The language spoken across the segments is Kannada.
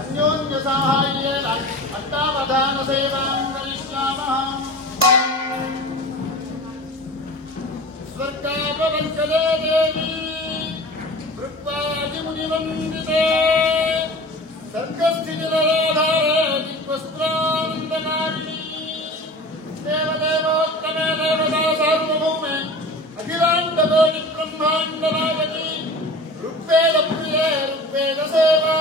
अन्योन्य साहाय्येन अष्टावधान सेवां करिष्यामः। स्वर्गापवंशदे देवी वृक्वादिमुनिवन्दिते सर्गस्थितिलयाधारे दिग्वस्त्रानन्दनारिणी देवदेवोत्तमे देवता सार्वभौमे अखिलाण्डकोटि ब्रह्माण्डनायकी ऋग्वेदप्रिये ऋग्वेदसेवा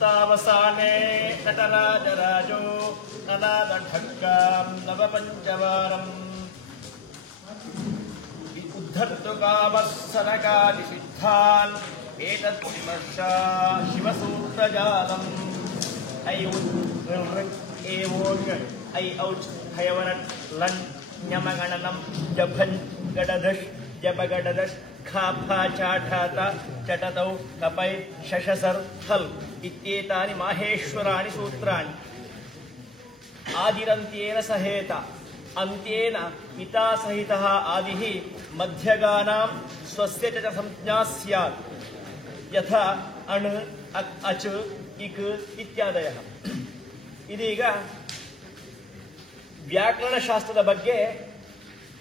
ತಾವಸಾನೆ ನಟರಾಜರಾಜೋ ನನಾದ ಢಕ್ಕಾಂ ನವಪಂಚವಾರಂ ಉದ್ಧರ್ತು ಕಾಮಸ್ಸನಕಾದಿ ಸಿದ್ಧಾನ್ ಏತತ್ ವಿಮರ್ಶ ಶಿವಸೂತ್ರಜಾಲಂ ಐ ಏವೋಂಗ್ ಐ ಔಚ್ ಹಯವರನ್ ಲನ್ ಞಮಗಣನಂ ಜಭನ್ ಗಡಧಶ್ ಜಪಗಡಧಶ್ ಖಾಫಾ ಚಾಠಾತ ಚಟತೌ ಕಪೈ ಶಶಸರ್ ಹಲ್ ಇತ್ಯೇತಾನಿ ಮಾಹೇಶ್ವರಾಣಿ ಸೂತ್ರಾಣಿ ಆದಿರಂತ್ಯೇನ ಸಹೇತ ಅಂತ್ಯೇನ ಪಿತಾ ಸಹಿತಃ ಆದಿಃ ಮಧ್ಯಗಾನಾಂ ಸ್ವಸ್ಯ ಚ ಸಂಜ್ಞಾ ಸ್ಯಾತ್ ಯಥಾ ಅಣ್ ಅಚ್ ಇಕ್ ಇತ್ಯಾದಯಃ. ಇದೀಗ ವ್ಯಾಕರಣಶಾಸ್ತ್ರದ ಬಗ್ಗೆ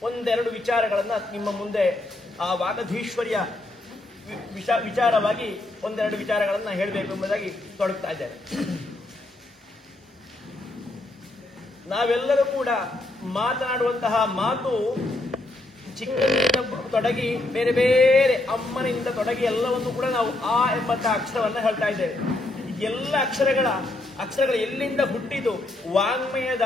ಒಂದೆರಡು ವಿಚಾರಗಳನ್ನು ನಿಮ್ಮ ಮುಂದೆ ಆ ವಾಗಧೀಶ್ವರ್ಯ ವಿಚಾರವಾಗಿ ಒಂದೆರಡು ವಿಚಾರಗಳನ್ನು ಹೇಳಬೇಕು ಎಂಬುದಾಗಿ ತೊಡಗ್ತಾ ಇದ್ದೇನೆ. ನಾವೆಲ್ಲರೂ ಕೂಡ ಮಾತನಾಡುವಂತಹ ಮಾತು ಚಿಕ್ಕನಿಂದ ತೊಡಗಿ ಬೇರೆ ಬೇರೆ ಅಮ್ಮನಿಂದ ತೊಡಗಿ ಎಲ್ಲವನ್ನು ಕೂಡ ನಾವು ಆ ಎಂಬಂತಹ ಅಕ್ಷರವನ್ನು ಹೇಳ್ತಾ ಇದ್ದೇವೆ. ಎಲ್ಲ ಅಕ್ಷರಗಳು ಎಲ್ಲಿಂದ ಹುಟ್ಟಿತು, ವಾಂಗ್ಮಯದ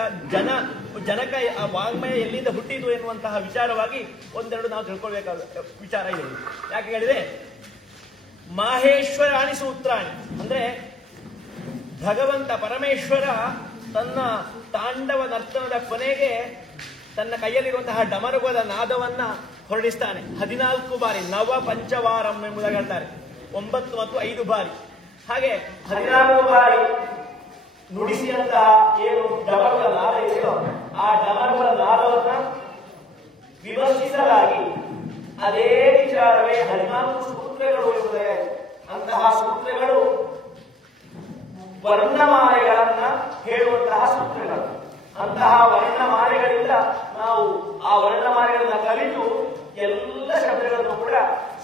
ಜನಕ ಆ ವಾಂಗ್ಮಯ ಎಲ್ಲಿಂದ ಹುಟ್ಟಿತು ಎನ್ನುವಂತಹ ವಿಚಾರವಾಗಿ ಒಂದೆರಡು ನಾವು ತಿಳ್ಕೊಳ್ಬೇಕಾದ ವಿಚಾರ ಇದೆ. ಯಾಕೆ ಹೇಳಿದ್ರೆ ಮಾಹೇಶ್ವರಾಣಿ ಸೂತ್ರಾಣಿ ಅಂದ್ರೆ ಭಗವಂತ ಪರಮೇಶ್ವರ ತನ್ನ ತಾಂಡವ ನರ್ತನದ ಕೊನೆಗೆ ತನ್ನ ಕೈಯಲ್ಲಿರುವಂತಹ ಡಮರುಗದ ನಾದವನ್ನ ಹೊರಡಿಸ್ತಾನೆ 14 ಬಾರಿ. ನವ ಪಂಚವಾರಂ ಎಂಬುದಾಗಿ ಹೇಳ್ತಾರೆ, 9 ಮತ್ತು 5 ಬಾರಿ. ಹಾಗೆ 14 ಬಾರಿ ನುಡಿಸಿದಂತಹ ಏನು ಡಮರುಗಳ ನಾದ ಇದೆಯೋ ಆ ಡಮರುಗಳ ನಾದವನ್ನ ವಿಮರ್ಶಿಸಲಾಗಿ ಅದೇ ವಿಚಾರವೇ 14 ಸೂತ್ರಗಳು ಎಂಬುದೇ. ಅಂತಹ ಸೂತ್ರಗಳು ವರ್ಣಮಾಲೆಗಳನ್ನ ಹೇಳುವಂತಹ ಸೂತ್ರಗಳು. ಅಂತಹ ವರ್ಣಮಾಲೆಗಳಿಂದ ನಾವು ಆ ವರ್ಣಮಾಲೆಗಳನ್ನ ಕಲಿತು ಎಲ್ಲ ಶಬ್ದಗಳನ್ನು ಕೂಡ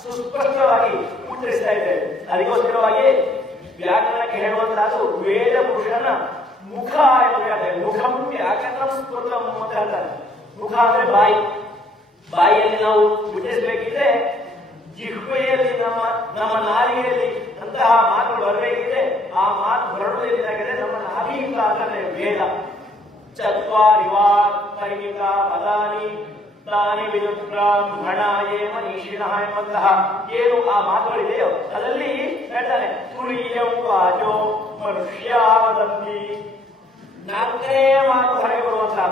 ಸುಸ್ಪಷ್ಟವಾಗಿ ಉಚ್ಚರಿಸ್ತಾ ಇದ್ದೇವೆ. ಅದಕ್ಕೋಸ್ಕರವಾಗಿ ವ್ಯಾಕರಣಕ್ಕೆ ಹೇಳುವಂತಹದ್ದು ವೇದ ಪುರುಷನ ಮುಖ ಎಂದು ಹೇಳ್ತಾರೆ. ಮುಖಂ ವ್ಯಾಕರಣ ಸ್ಫುಟಂ ಅಂತ ಹೇಳ್ತಾರೆ. ಮುಖ ಅಂದ್ರೆ ಬಾಯಿಯಲ್ಲಿ ನಾವು ಉಚ್ಚರಿಸಬೇಕಿದ್ರೆ ಜಿಹ್ವೆಯಲ್ಲಿ ನಮ್ಮ ನಾಲಿಗೆಯಲ್ಲಿ ಅಂತಹ ಮಾತುಗಳು ಬರಬೇಕಿದೆ. ಆ ಮಾತು ಹೊರಡುವುದಾಗಿದೆ ನಮ್ಮ ನಾಭಿಯಿಂದ ಅಂದರೆ ವೇದ. ಚತ್ವಾರಿ ವಾ ಪರಿಮಿತ ಪದಾನಿ ತಾನಿ ಬ್ರಹ್ಮಣಾಯೇ ಮನೀಷಿಣಃ ಎಂಬಂತಹ ಏನು ಆ ಮಾತುಗಳಿದೆಯೋ ಅದರಲ್ಲಿ ಹೇಳ್ತಾನೆ ತುಳಿಯಂ ವಾಚೋ ಮನುಷ್ಯಾವದಂತಿ. 4ನೇ ಮಾತು ಹೊರಗೆ ಬರುವಂತಹ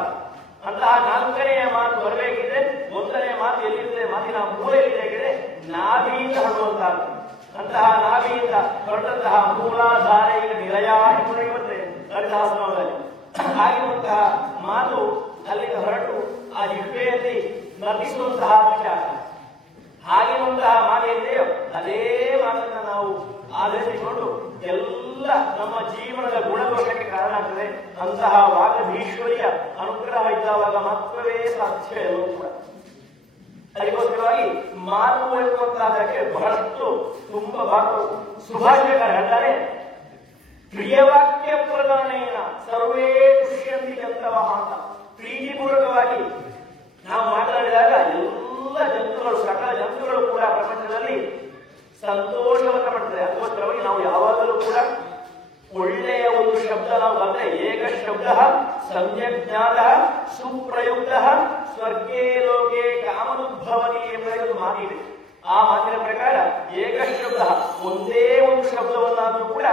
ಅಂತಹ 4ನೇ ಮಾತು ಬರಬೇಕಿದ್ರೆ 1ನೇ ಮಾತು ಎಲ್ಲಿದೆ, ಮಾತಿನ ಮೂಲೆಯಲ್ಲಿದೆ, ನಾಭಿಯಿಂದ ಹೊರಡುವಂತಹದ್ದು. ಅಂತಹ ನಾಭಿಯಿಂದ ಹೊರಟಂತಹ ಮೂಲಾಧಾರ ಈಗ ನಿಲಯ ಎಂಬುದಾಗಿ ಬರ್ತದೆ ಹರಿದಾಸನದಲ್ಲಿ. ಆಗಿರುವಂತಹ ಮಾತು ಅಲ್ಲಿಂದ ಹೊರಟು ಆ ಜಿಹ್ವೆಯಲ್ಲಿ ನರ್ತಿಸುವಂತಹ ವಿಚಾರ. ಆಗಿರುವಂತಹ ಮಾತೇನಿದೆಯೋ ಅದೇ ಮಾತನ್ನ ನಾವು ಆಧರಿಸಿಕೊಂಡು ಎಲ್ಲ ನಮ್ಮ ಜೀವನದ ಗುಣದೋಷಕ್ಕೆ ಕಾರಣ ಆಗ್ತದೆ. ಅಂತಹ ವಾಗಧೀಶ್ವರಿಯ ಅನುಗ್ರಹ ಇದ್ದಾವಾಗ ಮಾತ್ರವೇ ಸಾಧ್ಯ ಎಲ್ಲವೂ ಕೂಡ. ಅದಕ್ಕೋಸ್ಕರವಾಗಿ ಮಾತು ಎನ್ನುವಂತಹದಕ್ಕೆ ಬಹಳಷ್ಟು ತುಂಬಾ ಸುಭಾಷಿಕರ ಹೇಳ್ತಾರೆ, ಪ್ರಿಯವಾಕ್ಯ ಪ್ರದಾನೇನ ಸರ್ವೇ ಪುಷ್ಯಂತಿ ಜಂತವಃ ಅಂತ. ಪ್ರೀತಿಪೂರ್ವಕವಾಗಿ ನಾವು ಮಾತನಾಡಿದಾಗ ಎಲ್ಲ ಜಂತುಗಳು, ಸಕಲ ಜಂತುಗಳು ಕೂಡ ಪ್ರಪಂಚದಲ್ಲಿ ಸಂತೋಷವನ್ನು ಪಡ್ತದೆ. ಅದಕ್ಕೋಸ್ಕರವಾಗಿ ನಾವು ಯಾವಾಗಲೂ ಕೂಡ ಒಳ್ಳೆಯ ಒಂದು ಶಬ್ದ ನಾವು ಬಂದ್ರೆ ಏಕ ಶಬ್ದ ಸಮ್ಯಕ್ ಜ್ಞಾತ ಸುಪ್ರಯುಕ್ತ ಸ್ವರ್ಗೇ ಲೋಕೆ ಕಾಮನುದ್ಭವತಿ ಎಂಬುದು ಮಾತಿದೆ. ಆ ಮಾತಿನ ಪ್ರಕಾರ ಏಕ ಶಬ್ದ ಒಂದೇ ಒಂದು ಶಬ್ದವನ್ನಾದರೂ ಕೂಡ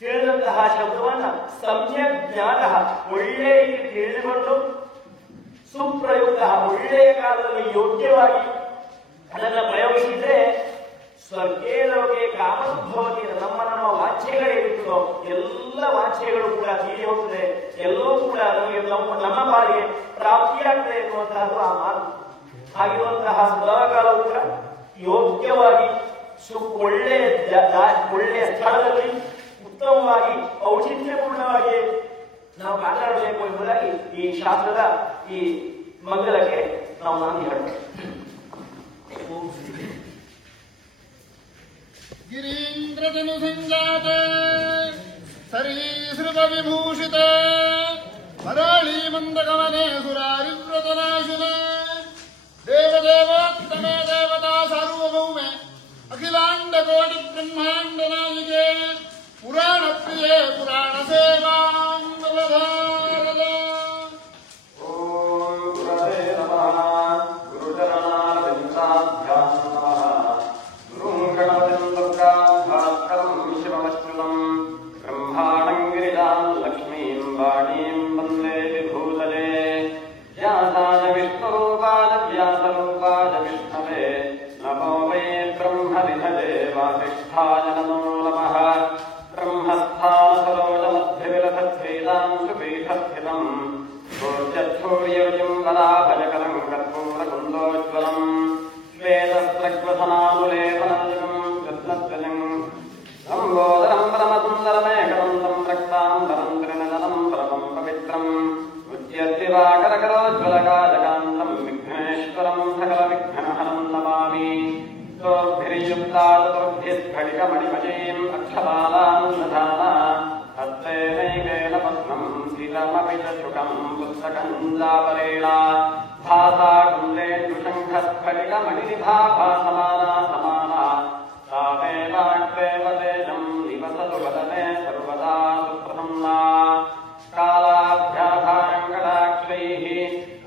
ತಿಳಿದಂತಹ ಶಬ್ದವನ್ನ ಸಮ್ಯಕ್ ಜ್ಞಾತ ಒಳ್ಳೆಯ ರೀತಿ ತಿಳಿದುಕೊಂಡು ಸುಪ್ರಯುಕ್ತ ಒಳ್ಳೆಯ ಕಾಲದಲ್ಲಿ ಯೋಗ್ಯವಾಗಿ ಅದನ್ನು ಪ್ರಯೋಗಿಸಿದ್ರೆ ಸ್ವರ್ಗೇ ಲೋಕೆ ಕಾಮನುದ್ಭವತಿ ನಮ್ಮ ವಾಚ್ಯಗಳೇನಿರ್ತದೋ ಎಲ್ಲ ವಾಚ್ಯಗಳು ಕೂಡ ತೀರಿ ಹೋಗ್ತದೆ. ಎಲ್ಲವೂ ಕೂಡ ನಮಗೆ ನಮ್ಮ ಪಾಲಿಗೆ ಪ್ರಾಪ್ತಿಯಾಗ್ತದೆ ಎನ್ನುವಂತಹದ್ದು ಆ ಮಾತು. ಆಗಿರುವಂತಹ ಸದಾಕಾಲವೂ ಕೂಡ ಯೋಗ್ಯವಾಗಿ ಒಳ್ಳೆಯ ಸ್ಥಳದಲ್ಲಿ ಉತ್ತಮವಾಗಿ ಔಚಿತ್ಯಪೂರ್ಣವಾಗಿ ನಾವು ಮಾತನಾಡಬೇಕು ಎಂಬುದಾಗಿ ಈ ಶಾಸ್ತ್ರದ ಈ ಮಂಗಲಕ್ಕೆ ನಾವು ನಾಂದಿ ಹೇಳ್ತೇವೆ. ಗಿರೀಂದ್ರಜನು ಸಂಜಾತ ಸರೀಸೃಪ ವಿಭೂಷಿತ ಮರಾಳಿ ಮಂದಗಮನೆ ಸುರಾರಿವ್ರತನಾಶಿನ ದೇವದೇವೋತ್ತಮೇ ದೇವತಾ ಸಾರ್ವಭೌಮೆ ಅಖಿಲಾಂಡ ಕೋಟಿ ಬ್ರಹ್ಮಾಂಡ ನಾಯಿಕೆ ಪುರ परमसुन्दरमेकदन्तं रक्ताम्बरं त्रिनयनं परमं पवित्रम् उद्यद्दिवाकरकरोज्ज्वलकाजकान्तं विघ्नेश्वरं सकलविघ्नहरं नमामि स्तोर्भिर्युक्ता चतुर्भिस्फटिकमणिमयीम् अक्षबालां दधाना हस्तेनैकेन पद्मं शिरमपि च शुकं पुस्तकं चापरेण भासा कुन्देन्दुशङ्खस्फटिकमणिनिभा समाना समाना सामेवाग्रेव तेजं निवसतु वदने सर्वदा सुप्रसन्ना कालाभ्याभारङ्गलाक्षैः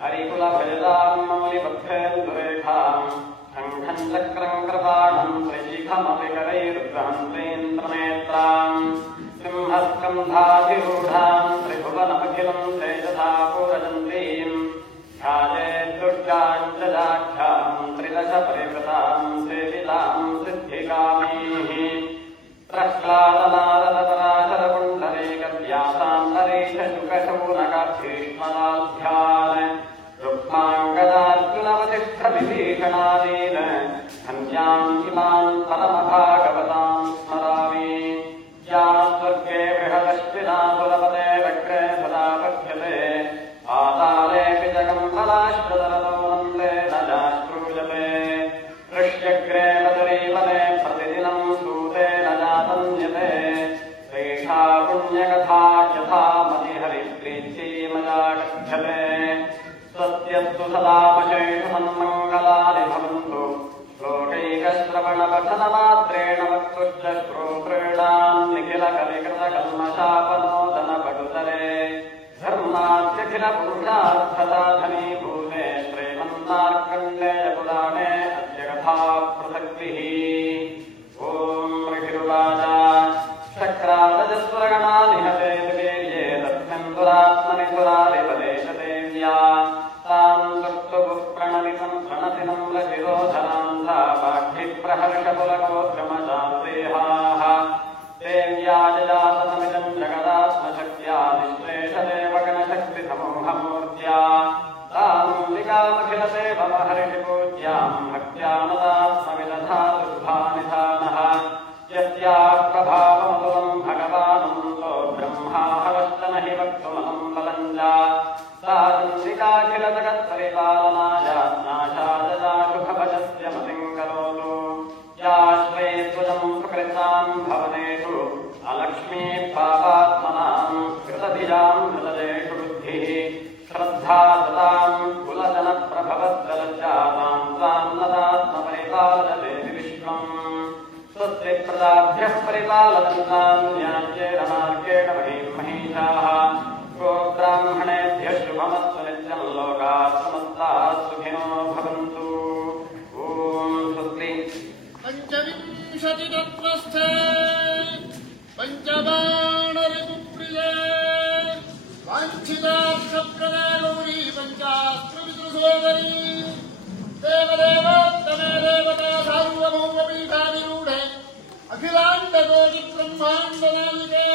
हरिकुलभजदां मौलिबद्धेन्दुरेखाम् शङ्खं चक्रं कृपाणं त्रिशिखमपि करैरुद्रहन्तेन्द्रनेत्राम् सिंहस्कन्धाधिरूढां त्रिभुवनमखिलं तेजसा पूरजन्तीम् ध्यायेद्दुर्गां च दाख्यां त्रिदश परिवृतां सेवितां सिद्धिकामीः प्रह्लादनारदपराशरकुण्डलीकव्यासान्तरीशशुकशौनकाभीष्मदाध्यान् रुक्माङ्गदार्जुनवसिष्ठविभीषणादीन् धन्याम् इमान् परमभागवतां स्मरामि या स्वर्गे बृहदश्विना सुरपते वक्रे सदा पठ्यते पातालेऽपि जगम्फलाश्रुतरतो वन्दे न जाश्रूयते दृश्यग्रे मधुरीवने प्रतिदिनं सूते न जातन्यते श्रेषा पुण्यकथा यथा मतिहरिप्रीत्यैमया कथ्यते सत्यस्तु सदामशेषु सन्मङ्गलानि भवन्तु श्लोकैकश्रवणपठनमात्रेण वक्तुश्च श्रोतॄणाम् निखिलकलिकृतकल्मषापनोदनपटुतले धर्माद्यखिलपुरुषार्थसाधनीभूते श्रीमन्मार्कण्डेयपुराणे अद्य कथा प्रसक्तिः ॐ ऋषिरुवाच शक्रादजस्वरगणानिहते दिवेर्ये तस्मिन् दुरात्मनि सुरारिपदेशदेव्या तां तत्त्वपुप्रणमितं प्रणतिनं रचिरोधनान्धापाठिप्रहर्षपुलगोत्रमजान्देहाः देव्या जजातनमिदं जगदात्मशक्त्या निःश्लेषदेवगणशक्तिसमूहमूर्त्या तामुलिकामखिलदेवमहर्षिपूज्यां भक्त्यामदात्मविदधातुर्भानिधानः यस्याः प्रभावमतुलं भगवानन्दो ब्रह्माहवश्च न हि वक्तुमलं बलञ्जा सा चन्द्रिकाखिलजगत्परिपालनाय नाशादशाशुभभजस्य मतिं करोतु याश्रये त्वजं प्रकृतां भवनेषु अलक्ष्मी पापात्मनां कृतधिजां हृदयेषु बुद्धिः श्रद्धा दतां कुलजनप्रभवद्रलज्जातां त्वां नदात्मपरिपालयते विश्वम् स्वस्ति प्रदाभ्यः परिपालयन्तां न्याय्येन मार्गेण महिषाः गोब्राह्मणेभ्यः शुभमस्तु नित्यं लोकाः समस्ताः सुखिनो भवन्तु ॐ स्वस्ति पञ्चविंशतितत्त्वस्थे पञ्चबाणरिपुप्रिये वाञ्छितार्थप्रदे गौरी पञ्चास्त्रविदुसोदरी देवदेवोत्तमे देवता सार्वभौमपीठाधिरूढे अखिलाण्डकोटिब्रह्माण्डनायिके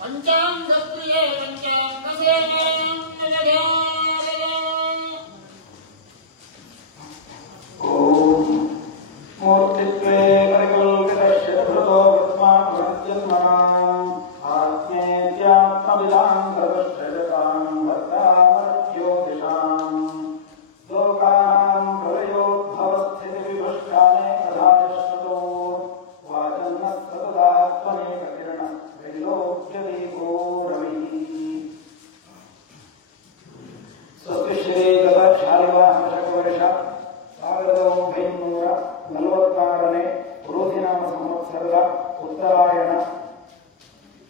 पञ्चाङ्गप्रिये पञ्चाङ्गसेवां मूर्तित्वे परिकल्पितश्चिरभृतो विद्वान् आत्मेत्यात्मविदां प्रदर्शयतां भक्तामर्त्योदिशाम् लोकानां प्रलयोद्भवस्थितिविभष्टाने अधायश्रुतो वाचन्नस्तदात्मनेककिरण त्रैलोक्यदीपो रविः स्वस्ति श्रीगतशालिवाहनशकवर्ष 1946ನೇ ಋತುನಾಮ ಸಂವತ್ಸರದ ಉತ್ತರಾಯಣ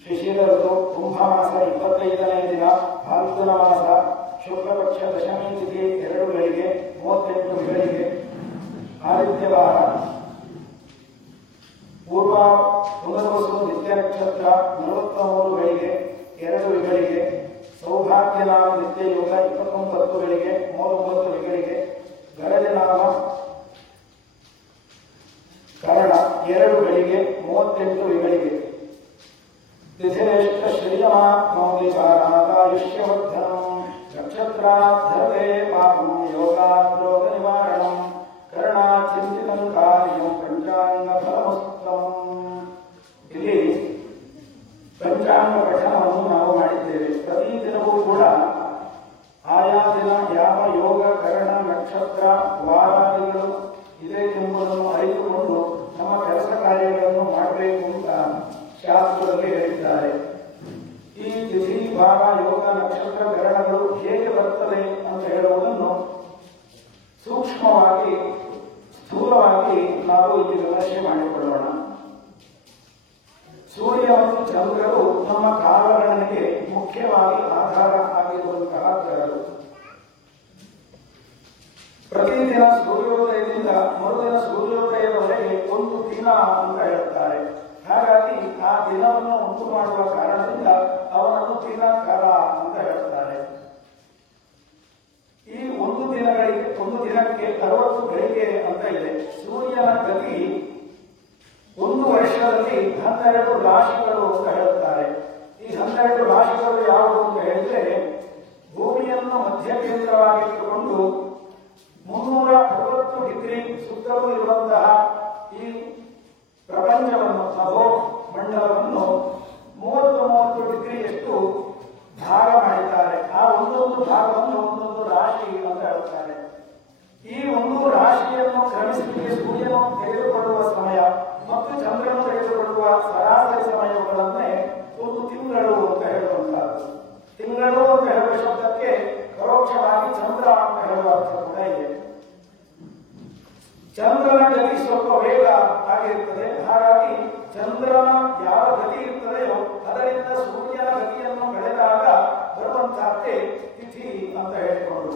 ಶಿಶಿರ ಋತು ಕುಂಭಮಾಸ 25ನೇ ದಿನ ಫಾಲ್ಗುಣ ಮಾಸ ಶುಕ್ಲಪಕ್ಷ ದಶಮಿ ತಿಥಿ 2:38 ಆದಿತ್ಯವಾರ ಪೂರ್ವ ಪುನರ್ವಸು ನಿತ್ಯ ನಕ್ಷತ್ರ 43:02 ಸೌಭಾಗ್ಯನಾಮ ನಿತ್ಯ ಯೋಗ 29:39 ಗರಜನಾಮ ಕರಣ 2:38 ತಿಥಿರೇಷ್ಟ ಶ್ರೀಯಮಾತ್ಮೌಲಿಕಾರಾಯುಷ್ಯವರ್ಧನಂ ನಕ್ಷತ್ರಾಧರತೆ ಪಾಪಂ ಯೋಗಾದ್ರೋಗ ನಿವಾರಣಂ ಕರ್ಣಾಚಿಂತಿತಂ ಕಾರ್ಯಂ ಪಂಚಾಂಗ ಫಲಮುತ್ತಮಂ ಇಲ್ಲಿ ಹೇಳಿದ್ದಾರೆ. ಈ ತಿಥಿ ವಾರ ಯೋಗ ನಕ್ಷತ್ರ ಗ್ರಹಣಗಳು ಹೇಗೆ ಬರ್ತದೆ ಅಂತ ಹೇಳುವುದನ್ನು ಸೂಕ್ಷ್ಮವಾಗಿ ಸ್ಥೂಲವಾಗಿ ನಾವು ಇಲ್ಲಿ ವಿಮರ್ಶೆ ಮಾಡಿಕೊಳ್ಳೋಣ. ಸೂರ್ಯ ಮತ್ತು ಚಂದ್ರರು ನಮ್ಮ ಕಾಲಗಣನೆಗೆ ಮುಖ್ಯವಾಗಿ ಆಧಾರ ಆಗಿರುವಂತಹ ಗ್ರಹಗಳು. ಪ್ರತಿದಿನ ಸೂರ್ಯೋದಯದಿಂದ ಮರುದಿನ ಸೂರ್ಯೋದಯದವರೆಗೆ ಒಂದು ದಿನ ಅಂತ ಹೇಳುತ್ತಾರೆ. ಹಾಗಾಗಿ ಆ ದಿನವನ್ನು ಉಂಟು ಮಾಡುವ ಕಾರಣದಿಂದ ಅವನನ್ನು ದಿನಕರ ಅಂತ ಹೇಳುತ್ತಾರೆ. ಈ ಒಂದು ದಿನಕ್ಕೆ 60 ಗಳಿಗೆ ಅಂತ ಇದೆ. ಸೂರ್ಯನ ಗತಿ ಒಂದು ವರ್ಷದಲ್ಲಿ 12 ರಾಶಿಗಳು ಅಂತ ಹೇಳುತ್ತಾರೆ. ಈ 12 ರಾಶಿಗಳು ಯಾವುವು ಅಂತ ಹೇಳಿದ್ರೆ, ಭೂಮಿಯನ್ನು ಮಧ್ಯ ಕೇಂದ್ರವಾಗಿಟ್ಟುಕೊಂಡು 360 ಡಿಗ್ರಿ ಸುತ್ತಲೂ ಇರುವಂತಹ ಈ ಪ್ರಪಂಚವನ್ನು ನಭೋ ಮಂಡಲವನ್ನು 30 ಡಿಗ್ರಿಯಷ್ಟು ಭಾಗ ಮಾಡಿದ್ದಾರೆ. ಆ ಒಂದೊಂದು ಭಾಗವನ್ನು ಒಂದೊಂದು ರಾಶಿ ಅಂತ ಹೇಳುತ್ತಾರೆ. ಈ ಒಂದು ರಾಶಿಯನ್ನು ಕ್ರಮಿಸಲಿಕ್ಕೆ ಸೂರ್ಯನು ತೆಗೆದುಕೊಳ್ಳುವ ಸಮಯ ಮತ್ತು ಚಂದ್ರನು ತೆಗೆದುಕೊಳ್ಳುವ ಸರಾಸರಿ ಸಮಯಗಳನ್ನೇ ಒಂದು ತಿಂಗಳು ಅಂತ ಹೇಳುವಂತಹದ್ದು. ತಿಂಗಳು ಅಂತ ಹೇಳುವ ಶಬ್ದಕ್ಕೆ ಪರೋಕ್ಷವಾಗಿ ಚಂದ್ರ ಅಂತ ಹೇಳುವ ಅರ್ಥ ಕೂಡ ಇದೆ. ಚಂದ್ರನ ಗತಿ ಸ್ವಲ್ಪ ವೇಗ ಆಗಿರುತ್ತದೆ. ಹಾಗಾಗಿ ಚಂದ್ರನ ಯಾವ ಗತಿ ಇರ್ತದೆಯೋ ಅದರಿಂದ ಸೂರ್ಯನ ಗತಿಯನ್ನು ಬೆಳೆದಾಗ ಬರುವಂತಹದ್ದೇ ತಿಥಿ ಅಂತ ಹೇಳಿಕೊಂಡು,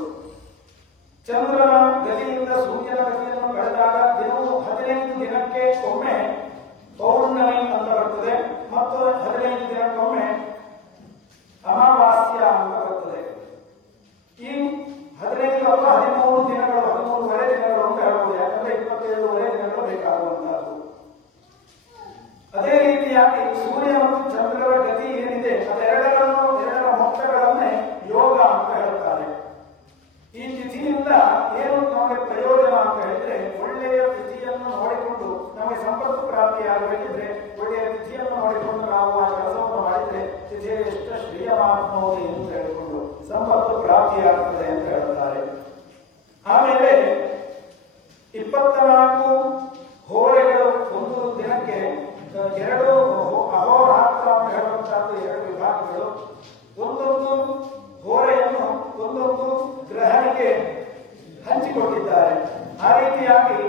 ಚಂದ್ರನ ಗತಿಯಿಂದ ಸೂರ್ಯನ ಗತಿಯನ್ನು ಕಳೆದಾಗ ದಿನವು 15 ದಿನಕ್ಕೆ ಒಮ್ಮೆ ಪೌರ್ಣಮಿ ಅಂತ ಬರ್ತದೆ ಮತ್ತು 15 ದಿನಕ್ಕೊಮ್ಮೆ ಅಮಾವಾಸ್ಯ ಅಂತ ಬರ್ತದೆ. ಈ 15 ಅಥವಾ 13 ದಿನಗಳು 13.5 ದಿನಗಳು ಅಂತ ಹೇಳ್ಬೋದು. ಯಾಕಂದ್ರೆ 27.5 ದಿನಗಳು ಬೇಕಾಗುವಂತಹದ್ದು. ಅದೇ ರೀತಿಯಾಗಿ ಸೂರ್ಯ ಮತ್ತು ಚಂದ್ರರ ಗತಿ ಏನಿದೆ ಅದೆರಡರ ಮೊತ್ತಗಳನ್ನೇ ಯೋಗ ಅಂತ ಹೇಳ್ತಾರೆ. ಈ ತಿಥಿಯಿಂದ ಏನು ನಮಗೆ ಪ್ರಯೋಜನ ಅಂತ ಹೇಳಿದ್ರೆ, ಒಳ್ಳೆಯ ತಿಥಿಯನ್ನು ನೋಡಿಕೊಂಡು ನಮಗೆ ಸಂಪತ್ತು ಪ್ರಾಪ್ತಿಯಾಗಬೇಕಿದ್ರೆ ಒಳ್ಳೆಯ ತಿಥಿಯನ್ನು ನೋಡಿಕೊಂಡು ನಾವು ಆ ಕೆಲಸವನ್ನು ಮಾಡಿದ್ರೆ ತಿಥಿ ಎಷ್ಟು ಶ್ರೇಯವಾಗ್ಬೋದು ಎಂದು ಹೇಳಿಕೊಂಡು ಸಂಪತ್ತು ಪ್ರಾಪ್ತಿಯಾಗುತ್ತದೆ ಅಂತ ಹೇಳುತ್ತಾರೆ. ಆಮೇಲೆ 24 ಹೋರೆಗಳು ಒಂದು ದಿನಕ್ಕೆ 2 ಅಹೋರಾತ್ರ ಅಂತ ಹೇಳುವಂತಹದ್ದು 2 ವಿಭಾಗಗಳು. ಒಂದೊಂದು ಹೋರೆಯನ್ನು ಒಂದೊಂದು ಗ್ರಹಣಿಗೆ ಹಂಚಿಕೊಂಡಿದ್ದಾರೆ. ಆ ರೀತಿಯಾಗಿ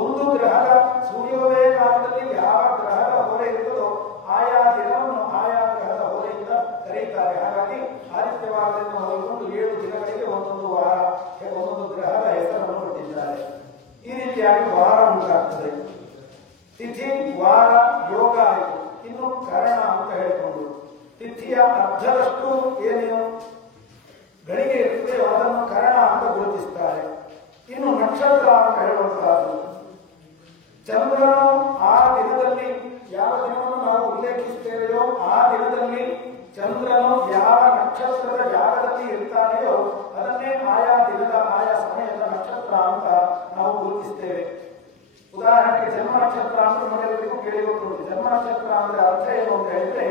ಒಂದು ಗ್ರಹದ ಸೂರ್ಯೋದಯ ಕಾಲದಲ್ಲಿ ಯಾವ ಗ್ರಹದ ಹೋರೆ ಇರುತ್ತದೋ ಆಯಾ ದಿನವನ್ನು ಆಯಾ ಗ್ರಹದ ಹೋರೆಯಿಂದ ಕರೆಯುತ್ತಾರೆ. ಹಾಗಾಗಿ ಆದಿತ್ಯವಾರದಿಂದ ಮೊದಲುಗೊಂಡು 7 ದಿನಗಳಿಗೆ ಒಂದೊಂದು ವಾರ ಒಂದೊಂದು ಗ್ರಹದ ಹೆಸರನ್ನು ಕೊಟ್ಟಿದ್ದಾರೆ. ಈ ರೀತಿಯಾಗಿ ವಾರ ಉಂಟಾಗ್ತದೆ. ತಿಥಿ ವಾರ ಯೋಗ ಆಯಿತು. ಇನ್ನು ಕರಣ ಅಂತ ಹೇಳಿಕೊಂಡು ತಿಥಿಯ ಅರ್ಧದಷ್ಟು ಏನೇನು ಗಳಿಗೆ ಇರ್ತದೆ ಅದನ್ನು ಕರಣ ಅಂತ ಗುರುತಿಸುತ್ತಾರೆ. ಇನ್ನು ನಕ್ಷತ್ರ ಅಂತ ಹೇಳುವಂತಹದ್ದು, ಚಂದ್ರನು ಆ ದಿನದಲ್ಲಿ ಯಾವ ದಿನವನ್ನು ನಾವು ಉಲ್ಲೇಖಿಸುತ್ತೇವೆಯೋ ಆ ದಿನದಲ್ಲಿ ಚಂದ್ರನು ಯಾವ ನಕ್ಷತ್ರದ ಜಾಗದಲ್ಲಿ ಇರ್ತಾನೆಯೋ ಅದನ್ನೇ ಆಯಾ ದಿನದ ಆಯಾ ಸಮಯದ ನಕ್ಷತ್ರ ಅಂತ ನಾವು ಗುರುತಿಸ್ತೇವೆ. ಉದಾಹರಣೆಗೆ ಜನ್ಮ ನಕ್ಷತ್ರ ಅಂತ ನಮಗೆಲ್ಲರಿಗೂ ಕೇಳಿರುತ್ತದೆ. ಜನ್ಮ ನಕ್ಷತ್ರ ಅಂದ್ರೆ ಅರ್ಥ ಏನು ಅಂತ ಹೇಳಿದ್ರೆ,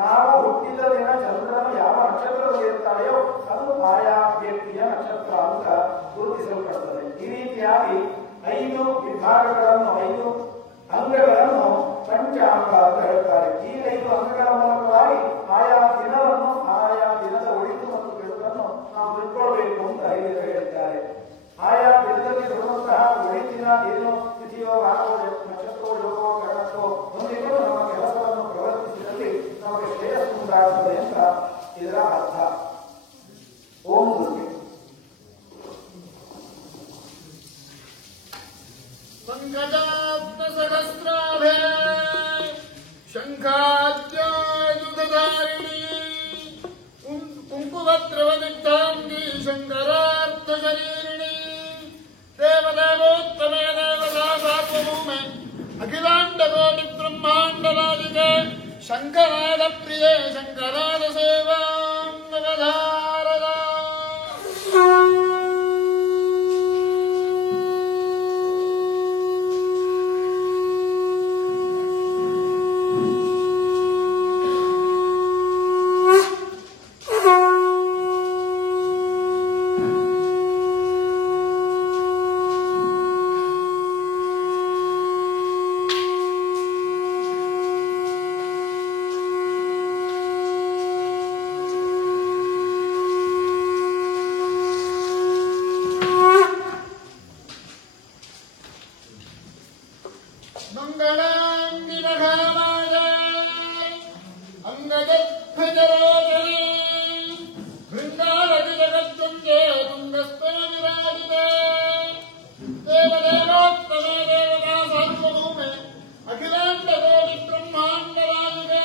ನಾವು ಹುಟ್ಟಿದ ದಿನ ಚಂದ್ರನು ಯಾವ ನಕ್ಷತ್ರದಲ್ಲಿ ಇರ್ತಾಳೆಯೋ ಅದು ಆಯಾ ವ್ಯಕ್ತಿಯ ನಕ್ಷತ್ರ ಅಂತ ಗುರುತಿಸಲ್ಪಡುತ್ತದೆ. ಈ ರೀತಿಯಾಗಿ 5 ವಿಭಾಗಗಳನ್ನು 5 ಅಂಗಗಳನ್ನು ಪಂಚಾಂಗ ಅಂತ ಹೇಳ್ತಾರೆ. ಈ 5 ಅಂಗಗಳ ಮೂಲಕವಾಗಿ ಆಯಾ ದಿನವನ್ನು ಆಯಾ ದಿನದ ಒಳಿತು ಮತ್ತು ಕೆಡುಕನ್ನು ನಾವು ತಿಳ್ಕೊಳ್ಬೇಕು ಅಂತ ಹಿರಿಯರು ಹೇಳ್ತಾರೆ. ಆಯಾ ದಿನದಲ್ಲಿ ಬರುವಂತಹ ಒಳಿತಿನ ಏನು ತಿಥಿಯೋ ವಾರವೋ ನಕ್ಷತ್ರವೋ ಯೋಗವೋ ಕರಣಕ್ಕೋ ಹೊಂದಿಕೊಂಡು ನಮ್ಮ ಕೆಲಸವನ್ನು ಪ್ರವರ್ತಿಸಿದಲ್ಲಿ ನಮಗೆ ಶ್ರೇಯಸ್ಸು ಉಂಟಾಗುತ್ತದೆ ಅಂತ ಇದರ ಅರ್ಥ. ಓಂ ದುರ್ಗೆ. ಪಂಕಜಾತ್ಮಸಹಸ್ರಾಭೇ ಶಂಖಾದ್ಯಾಯುಧಧಾರಿಣಿ ಕುಂಕುಮದ್ರವನಿಗ್ಧಾಂಗಿ ಶಂಕರಾರ್ಥಶರೀರಿಣಿ ದೇವದೇವೋತ್ತಮೇ ದೇವತಾ ಸಾರ್ವಭೌಮೆ ಅಖಿಲಾಂಡಕೋಟಿ ಬ್ರಹ್ಮಾಂಡನಾದಿತೆ ಶಂಕರಾದ ಪ್ರಿಯೇ ಶಂಕರಾದ ಸೇವಾಂಗವಧಾರದ ಜಗದ್ಭಜರೋಚನೆ ಬೃಂದಾವತಿ ಜಗದ್ದುಂಜೆ ತುಂಗಸ್ತ ವಿರಾಜಿತೆ ದೇವದೇವೋತ್ತಮೆ ದೇವತಾ ಸಾರ್ವಭೌಮೆ ಅಖಿಲಾಂಡ ಕೋಟಿ ಬ್ರಹ್ಮಾಂಡ ನಾಯಿಕೆ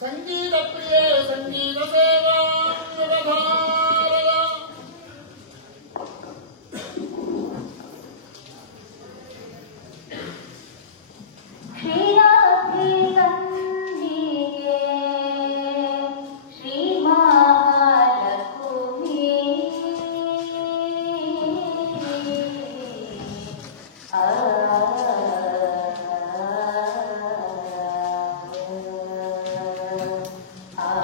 ಸಂಗೀತ ಪ್ರಿಯೆ ಸಂಗೀತ ಸೇವಾ ವ್ಯವಧಾರದ ಆ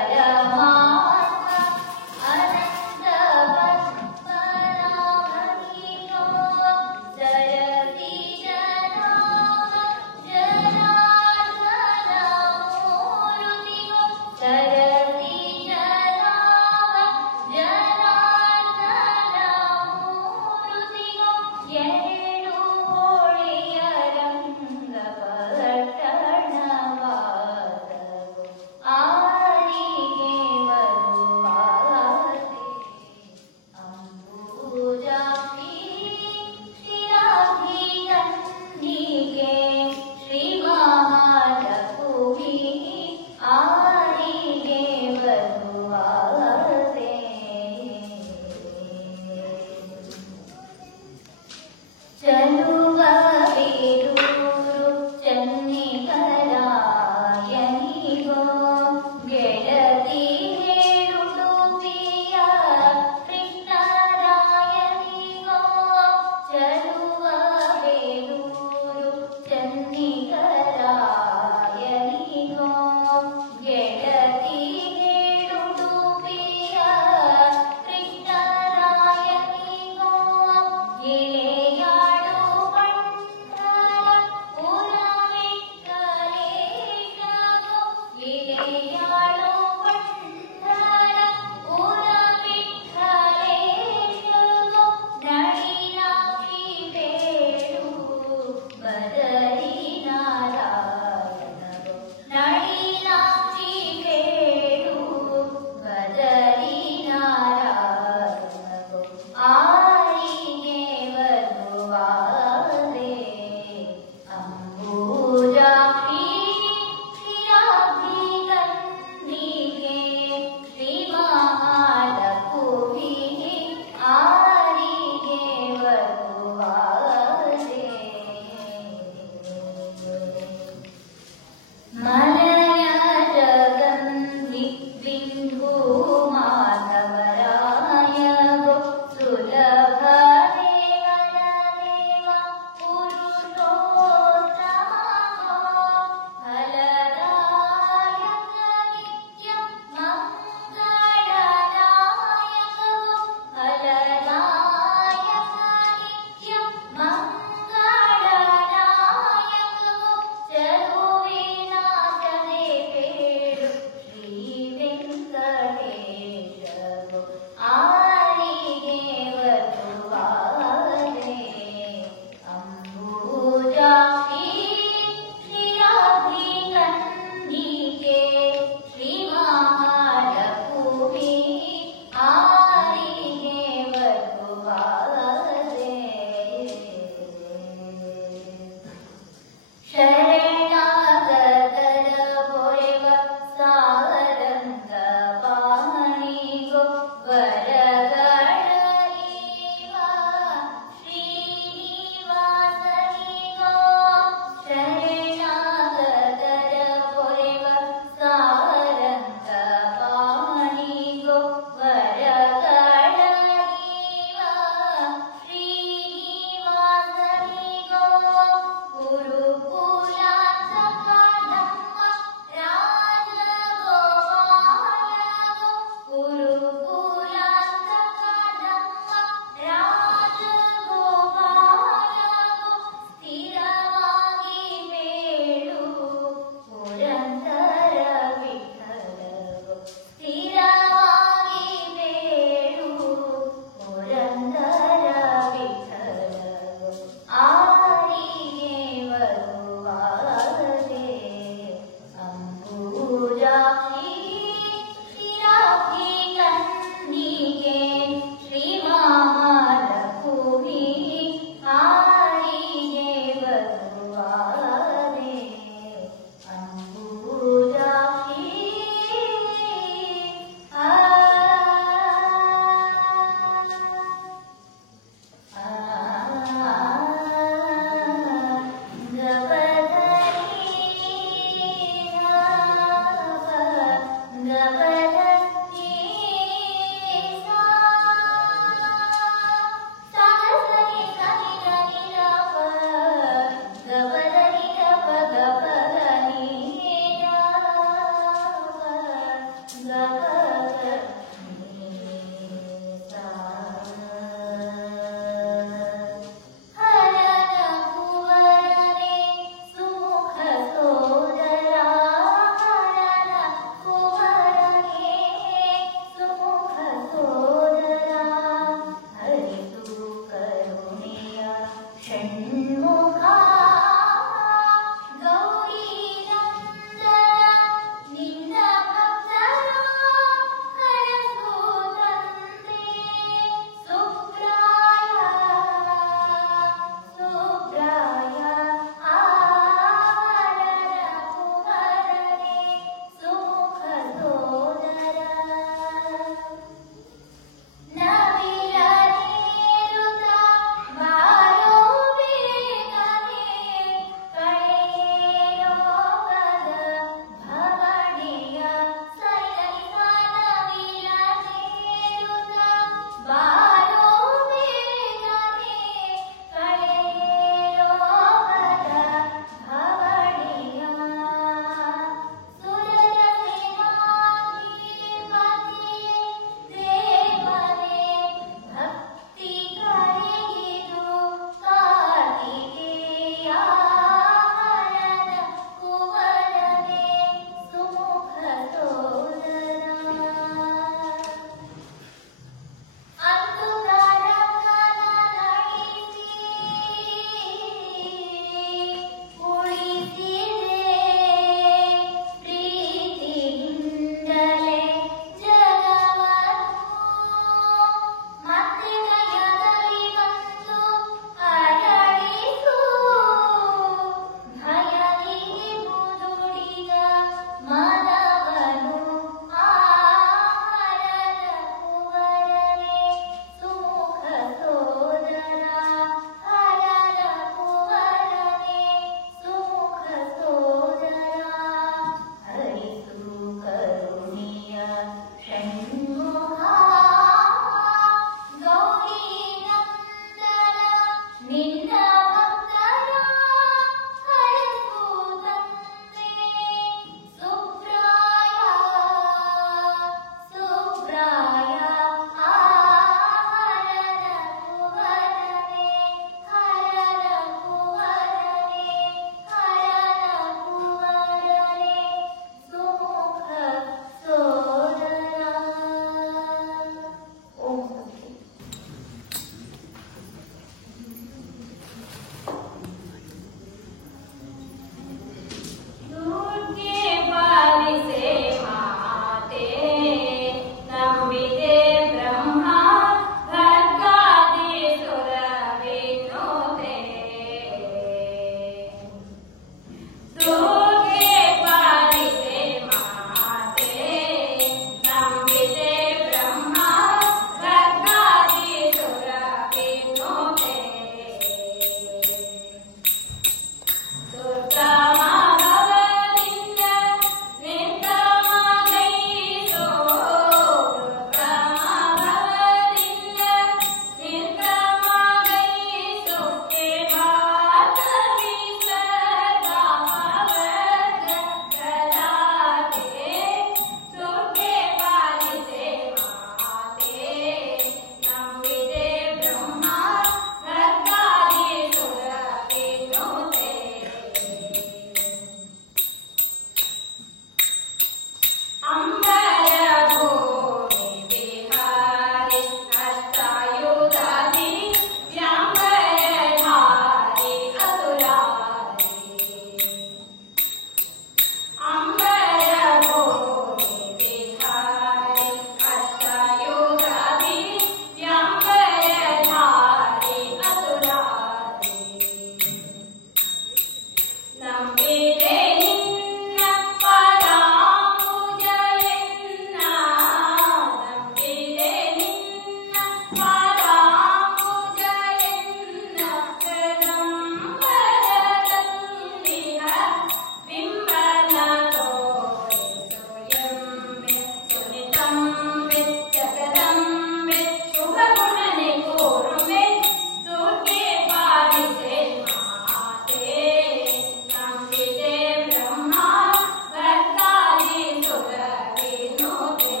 Okay.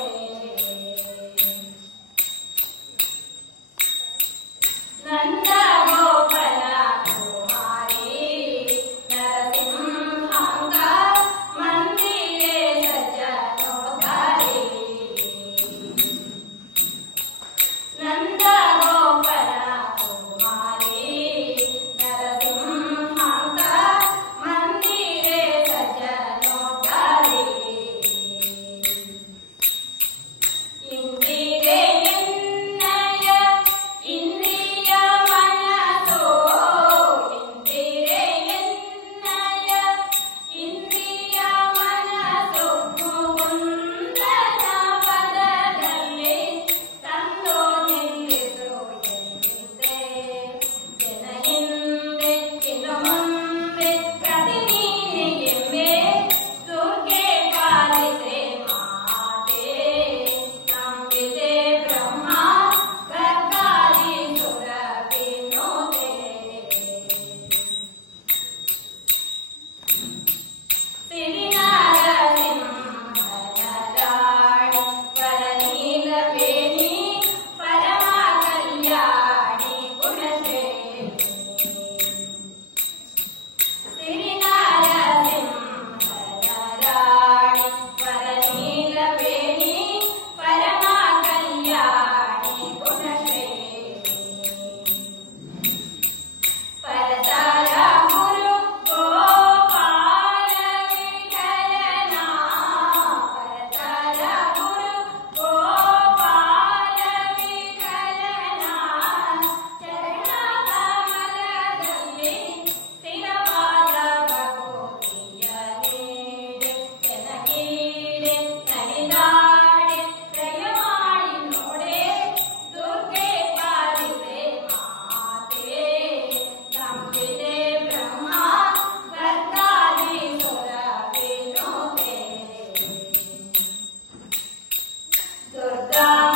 ಭದ್ರಾಂ